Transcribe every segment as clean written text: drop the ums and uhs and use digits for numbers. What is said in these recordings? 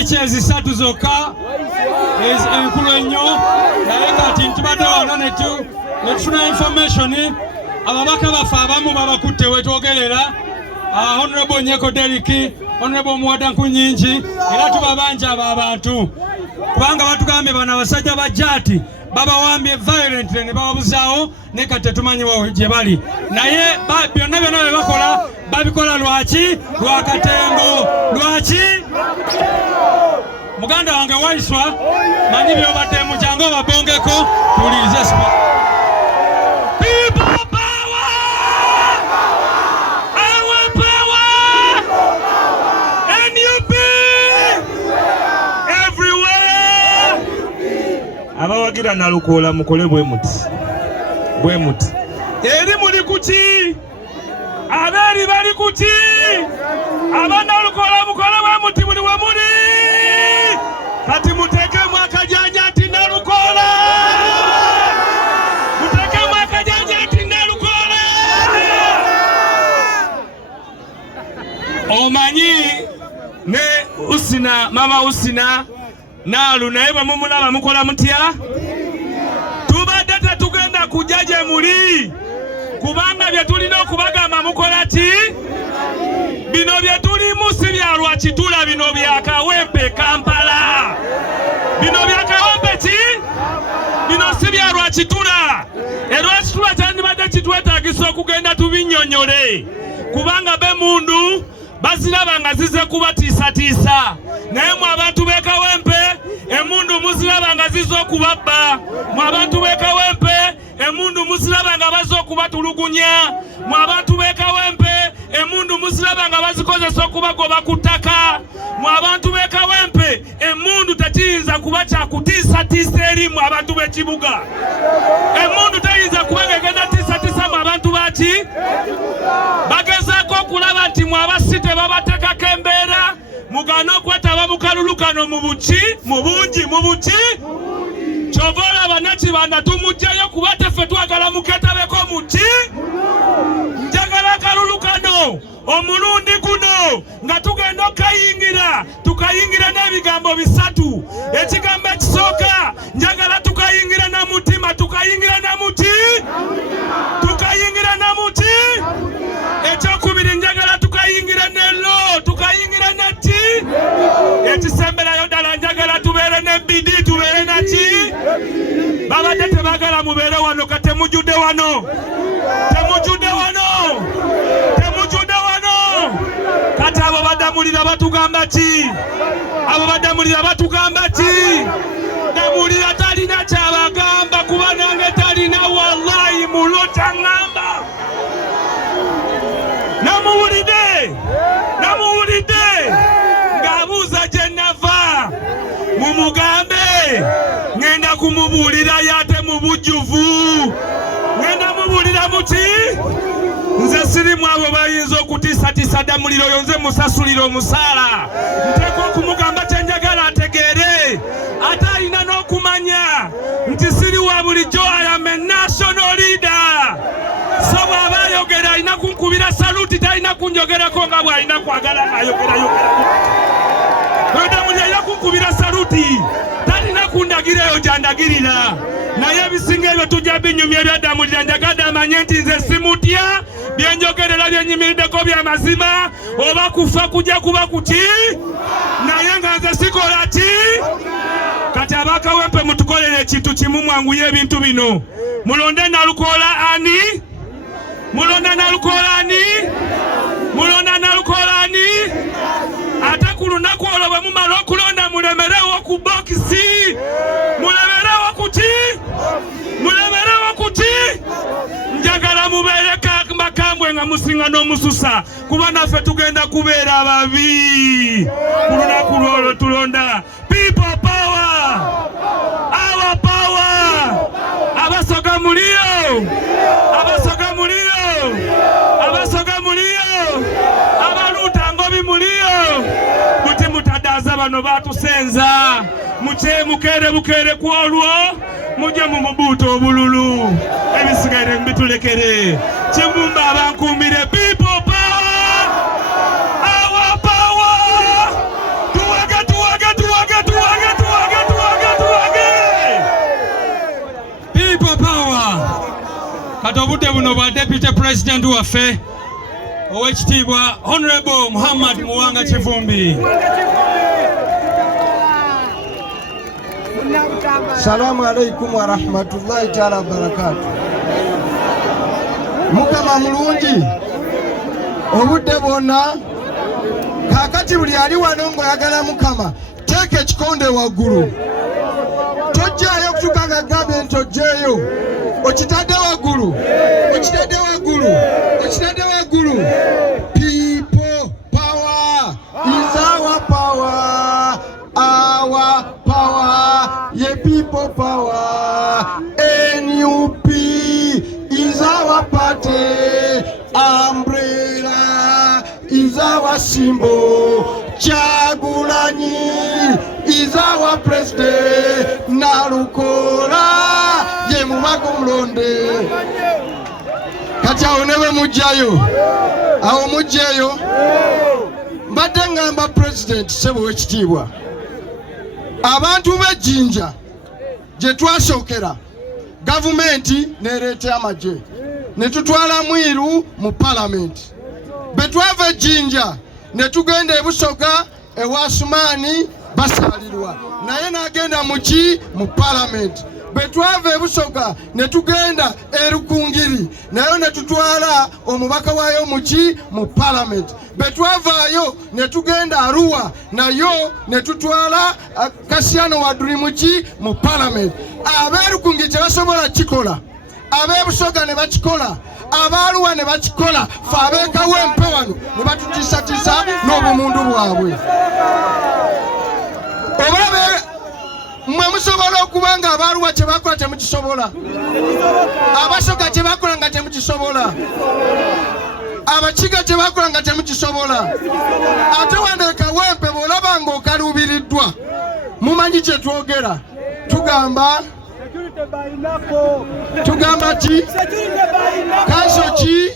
speeches isatu zokka enkulu ennyo naye kati ntubadde wano netufuna information ababaka baffe abamu babakutte wetwogerera Honorable Nyeko Deriki, Honorable Mwadanku Nyingi era tubabanja abo abantu kubanga batugambye bano abasajja bajjati babawambye violently ne babuzaawo ne kati tetumanyi gye bali naye byonna byonna bye bakola babikola lwaki lwakatengo lwaki muganda wange waiswa manyi byobadde mukyango babongeko tuwulirize abawagira Nalukoola mukole bwe muti eri muli kuki abeeri bali kuki abanalukoola mukole bwe muti buli we muli kati muteekemu akajanja ati Nalukoola muteekemu akajanja ati Nalukoola omanyi ne Usina mama Usina Naalu naye bwe mumulaba mukola mutya tubadde tetugenda kujja gye muli kubanga bye tulina okubagamba mukola ki bino bye tulimu si bya lwakitula bino bya Kawempe Kampala bino bya Kawempe ki bino si bya lwakitula lwakitula kyandibadde kitwetaagisa okugenda tubinnyonnyole kubanga b'emundu baziraba nga zize kubatiisatiisa naye mu abantu b'e Kawempe emundu muziraba nga zize okubabba mu abantu b'e Kawempe emundu muziraba nga baze okubatulugunya mu abantu b'e Kawempe emundu muziraba nga bazikozesa okubagoba ku ttaka mu abantu b'e Kawempe emundu tekiyinza kuba kyakutiisatiisa eri mu abantu b'ekibuga emundu teyinza kuba ng'egenda tiisatiisa mu abantu baki bagezaako okulaba nti mu abasite babateekako embeera mugana okwetaba mu kalulukano mu buki mu bungi mu buki kyova olaba Nakibanda tumugjayo kuba teffe twagala muketabeko muki njagala akalulukano omulundi guno nga tugenda okayingira tukayingira n'ebigambo bisatu ekigambo ekisooka njagala tukayingira na mutima tukayingira na muti tukayingira na muti ekyokubiri njagala tukayingira n'elo tukayingira naki ekisemberayo ddala njagala tubeere n'ebidi tubeere naki babadde tebagala mubeere wano ka temujjudde wano temujjudde wano temujjudde wano kati abo badamulira batugamba ki abo badamulira batugamba ki damulira talina kyabagamba kuba nange talina wallahi mulo kyaŋŋamba namuwulidde ng'abuuza gye nava mumugambe ngenda kumubuulira yate mu bujjuvu ngenda mubuulira muki nze sirimu abo bayinza okutiisatiisa damuliro oyo nze musasulira omusaala nteekwa okumugamba kyenjagala ategeere ate alina n'okumanya nti siri wa bulijjo ayame national leader so bw'aba ayogera alina kunkubira saluti talina kunjogerako nga bw'alina kwagala ng'ayogera damuliro alina kunkubira saluti talina kundagira eyo gyandagirira naye ebisinga ebyo tujja binyumya ebyadamulira njagada amanye nti nze simutya byenjogerera byenyimiriddeko bya mazima oba kufa kujja kuba kuki naye nga nze sikola ki kati abakawempe mutukolere ekintu kimu mwanguye ebintu bino mulonde Nalukoola ani mulonda Nalukoola ani mulonda Nalukoola ani ate ku lunaku olwo bwe mumala okulonda mulemerewo ku bokisi mulemerewo kuki mulemerewo kuki njagala mubeere bakambwe nga musinga n'omususa kuba naffe tugenda kubeera ababi ku lunaku lwolwo tulonda people power our power abasoga muliyo abasoga muliyo abasoga muliyo abaluuta ngobi muliyo muti mutadaaza bano batusenza mukere bukere kwolwo mujje mu mubuuto obululu ebisigaire mbitulekere Kimbumba abankumbire people power our power tuwage obudde buno bwa Deputy President waffe ow'ekitiibwa Honorable Muhammad Muwanga Kivumbi. Salamu alaikum wa rahmatullahi ta'ala wa barakatuh. Mukama mulungi obudde bwonna kakati buli ali wano ng'oyagala Mukama teeka ekikonde waggulu. Tojjaayo kutuuka nga gambye nti ojjeeyo. Okitadde waggulu, okitadde waggulu, okitadde waggulu. People power is our power, our power, ye people power. NUP is our party, umbrella is our symbol, Kyagulanyi is our president, Nalukola ye mubaka omulonde. Kati awo ne bwe mujjayo, awo mujjayo, mbadde ngamba president ssebo w'ekitiibwa, abantu b'Ejjinja gye twasookera gavumenti n'ereeta amagye ne tutwala Mwiru mu palamenti. Bwe twava Ejjinja ne tugenda e Busoga ewa Asumaani basaalirwa naye n'agenda mu palamenti. Bwe twava e Busoga ne tugenda e Rukungiri naye ne tutwala omubaka waayo mu palamenti. Bwe twavaayo ne tugenda Arua nayo ne tutwala Kasiyano Wadri mu palamenti. Ab'e Rukungiri tebasobola kikola, ab'e Busoga ne bakikola, ab'Arua ne bakikola, fe ab'e Kawempe wano ne batutiisatiisa n'obumundu bwabwe. Oba mmwe musobola okuba nga ab'Arua kye bakola temukisobola, Abasoga kye bakola nga temukisobola, Abakiga kye bakola nga temukisobola. Ate wano e Kawempe bw'olaba ng'okaluubiriddwa mumanyi kye twogera, tugamba ki? Kanso ki?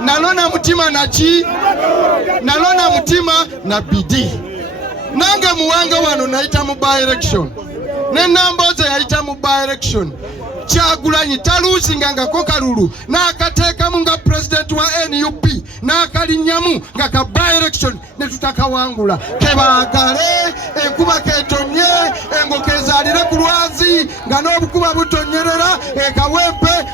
Nalona mutima naki? Nalona mutima na bidi. Nange Muwanga wano nayita mu by-election, ne Nambooze yayita mu by-election. Kyagulanyi taluusingangako kalulu n'akateekamu nga president wa NUP n'akalinnyamu nga ka by-election ne tutakawangula. Kebaagale enkuba ketonye engo kezaalire ku lwazi nga n'obukuba butonyerera e Kawempe.